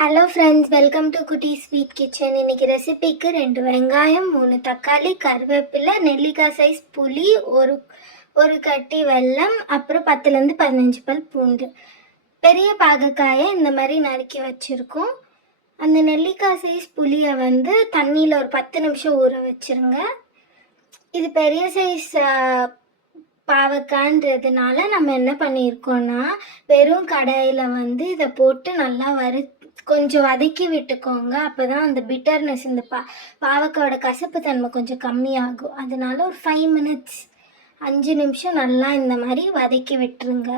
Hello friends, welcome to குட்டி sweet kitchen. இன்றைக்கி ரெசிபிக்கு 2 வெங்காயம், 3 தக்காளி, கருவேப்பிலை, நெல்லிக்காய் சைஸ் புளி, ஒரு கட்டி வெல்லம், அப்புறம் 10லேருந்து 15 பல் பூண்டு. பெரிய பாகக்காயை இந்த மாதிரி நறுக்கி வச்சுருக்கோம். அந்த நெல்லிக்காய் சைஸ் புளியை தண்ணியில் ஒரு 10 நிமிஷம் ஊற வச்சுருங்க. இது பெரிய சைஸ் பாவக்காய்ன்றதுனால நம்ம என்ன பண்ணியிருக்கோன்னா, வெறும் கடாயில் இதை போட்டு நல்லா கொஞ்சம் வதக்கி விட்டுக்கோங்க. அப்போ தான் அந்த பிட்டர்னஸ், இந்த பாவக்காயோட கசப்பு தன்மை கொஞ்சம் கம்மியாகும். அதனால ஒரு 5 நிமிஷம் நல்லா இந்த மாதிரி வதக்கி விட்டுருங்க.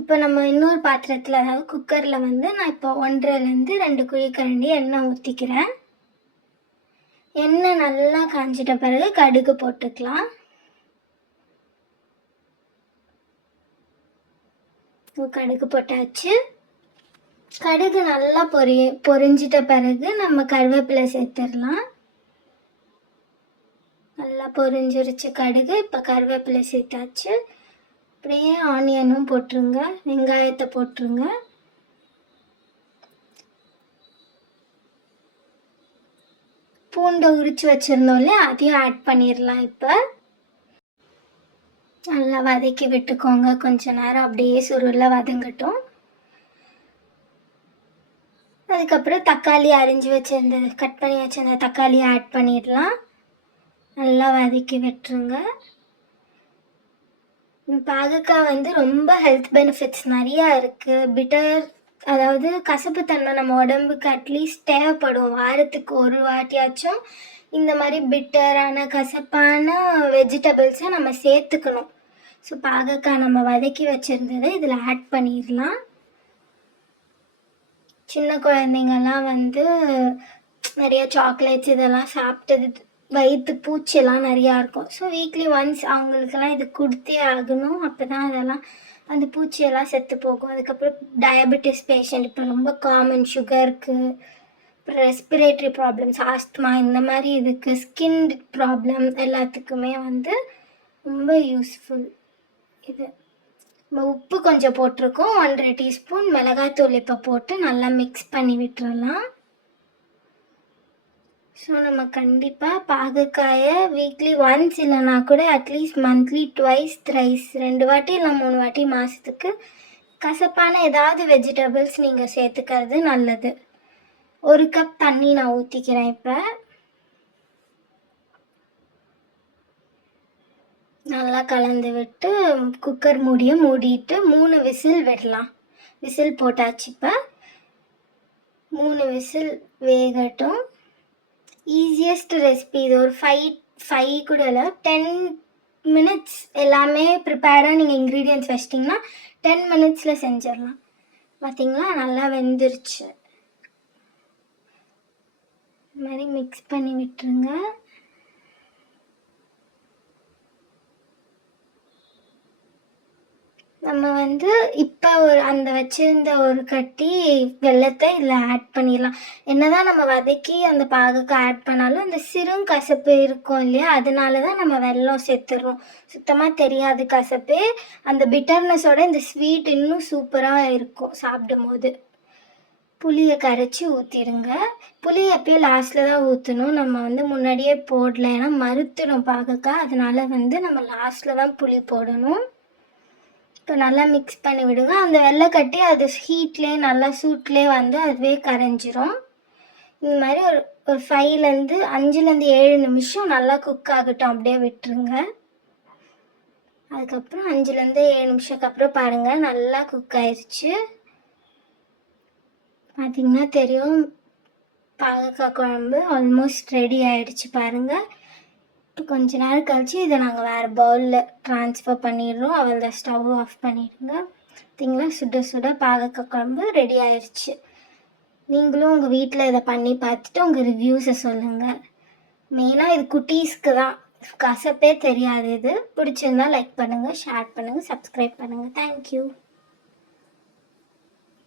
இப்போ நம்ம இன்னொரு பாத்திரத்தில், அதாவது குக்கரில் நான் இப்போ 1.5லேருந்து 2 குழிக்கரண்டி எண்ணெய் ஊற்றிக்கிறேன். எண்ணெய் நல்லா காஞ்சிட்ட பிறகு கடுகு போட்டுக்கலாம். கடுகு போட்டாச்சு. கடுகு நல்லா பொரிஞ்சிட்ட பிறகு நம்ம கருவேப்பிலை சேர்த்துடலாம். நல்லா பொரிஞ்சிருச்சு கடுகு. இப்போ கருவேப்பிலை சேர்த்தாச்சு. அப்படியே ஆனியனும் போட்டுருங்க, வெங்காயத்தை போட்டுருங்க. பூண்டை உரித்து வச்சுருந்தோம்ல, அதையும் ஆட் பண்ணிடலாம். இப்போ நல்லா வதக்கி விட்டுக்கோங்க. கொஞ்ச நேரம் அப்படியே சுருள வதங்கட்டும். அதுக்கப்புறம் தக்காளி கட் பண்ணி வச்சிருந்த தக்காளியை ஆட் பண்ணிடலாம். நல்லா வதக்கி விட்டுருங்க. பாகக்காய் ரொம்ப ஹெல்த் பெனிஃபிட்ஸ் நிறையா இருக்குது. அதாவது கசப்புத்தன்மை நம்ம உடம்புக்கு அட்லீஸ்ட் தேவைப்படும். வாரத்துக்கு ஒரு வாட்டியாச்சும் இந்த மாதிரி பிட்டரான கசப்பான வெஜிடபிள்ஸை நம்ம சேர்த்துக்கணும். ஸோ பாகக்காய் நம்ம வதக்கி வச்சுருந்ததை இதில் ஆட் பண்ணிடலாம். சின்ன குழந்தைங்கள்லாம் நிறைய சாக்லேட்ஸ் இதெல்லாம் சாப்பிட்டது வயிற்று பூச்சியெல்லாம் நிறையா இருக்கும். ஸோ வீக்லி ஒன்ஸ் அவங்களுக்கெல்லாம் இது கொடுத்தே ஆகணும். அப்போ தான் அதெல்லாம் அந்த பூச்சியெல்லாம் செத்து போகும். அதுக்கப்புறம் டயபெட்டிஸ் பேஷண்ட், இப்போ ரொம்ப காமன், சுகருக்கு, அப்புறம் ரெஸ்பிரேட்டரி ப்ராப்ளம்ஸ், ஆஸ்துமா, இந்த மாதிரி இதுக்கு, ஸ்கின் ப்ராப்ளம் எல்லாத்துக்குமே ரொம்ப யூஸ்ஃபுல் இது. நம்ம உப்பு கொஞ்சம் போட்டிருக்கோம். 1.5 டீஸ்பூன் மிளகாய்த்தூள் இப்போ போட்டு நல்லா மிக்ஸ் பண்ணி விட்டுறலாம். ஸோ நம்ம கண்டிப்பாக பாகக்காயை வீக்லி ஒன்ஸ் இல்லைனா கூட அட்லீஸ்ட் மந்த்லி ட்வைஸ், த்ரைஸ், 2 வாட்டி இல்லை 3 வாட்டி மாதத்துக்கு கசப்பான ஏதாவது வெஜிடபிள்ஸ் நீங்கள் சேர்த்துக்கிறது நல்லது. 1 கப் தண்ணி நான் ஊற்றிக்கிறேன். இப்போ நல்லா கலந்து விட்டு குக்கர் மூடிட்டு 3 விசில் விடலாம். விசில் போட்டாச்சு. இப்போ 3 விசில் வேகட்டும். ஈஸியஸ்ட் ரெசிபி இது. ஒரு 5 கூட இல்லை, 10 மினிட்ஸ் எல்லாமே ப்ரிப்பேர்டாக நீங்கள் இன்க்ரீடியன்ட்ஸ் வச்சிட்டிங்கன்னா 10 மினிட்ஸில் செஞ்சிடலாம். பார்த்திங்களா, நல்லா வெந்துருச்சு. இது மாதிரி மிக்ஸ் பண்ணி விட்டுருங்க. நம்ம இப்போ அந்த வச்சுருந்த ஒரு கட்டி வெல்லத்தை இதில் ஆட் பண்ணிடலாம். என்னதான் நம்ம வதக்கி அந்த பாகுக்கு ஆட் பண்ணாலும் அந்த கசப்பு இருக்கும் இல்லையா, அதனால தான் நம்ம வெல்லம் சேர்த்துடுறோம். சுத்தமாக தெரியாது கசப்பு. அந்த பிட்டர்னஸோட இந்த ஸ்வீட் இன்னும் சூப்பராக இருக்கும் சாப்பிடும் போது. புளியை கரைச்சி ஊற்றிடுங்க. புளி எப்பயும் லாஸ்ட்டில் தான் ஊற்றணும். நம்ம முன்னாடியே போடல, ஏன்னா மறுத்துடும் பாகக்காய். அதனால நம்ம லாஸ்ட்டில் தான் புளி போடணும். இப்போ நல்லா மிக்ஸ் பண்ணி விடுங்க. அந்த வெள்ளைக்கட்டி அது ஹீட்லேயே நல்லா சூட்லேயே அதுவே கரைஞ்சிரும். இந்த மாதிரி ஒரு 5லேருந்து 7 நிமிஷம் நல்லா குக் ஆகட்டும். அப்படியே விட்டுருங்க. அதுக்கப்புறம் 5லேருந்து 7 நிமிஷத்துக்கு அப்புறம் பாருங்கள், நல்லா குக் ஆயிடுச்சு. பார்த்திங்கன்னா தெரியும், பாகக்காய் குழம்பு ஆல்மோஸ்ட் ரெடி ஆகிடுச்சு பாருங்கள். இப்போ கொஞ்ச நேரம் கழிச்சு இதை நாங்கள் வேறு பவுலில் ட்ரான்ஸ்ஃபர் பண்ணிடுறோம். அவள் தான் ஸ்டவ் ஆஃப் பண்ணிடுங்க. பார்த்திங்களா, சுட சுட பாகக்காய் குழம்பு ரெடி ஆயிடுச்சு. நீங்களும் உங்கள் வீட்டில் இதை பண்ணி பார்த்துட்டு உங்கள் ரிவ்யூஸை சொல்லுங்கள். மெயினாக இது குட்டீஸ்க்கு தான், கசப்பே தெரியாது. இது பிடிச்சிருந்தா லைக் பண்ணுங்கள், ஷேர் பண்ணுங்கள், சப்ஸ்கிரைப் பண்ணுங்கள். தேங்க்யூ.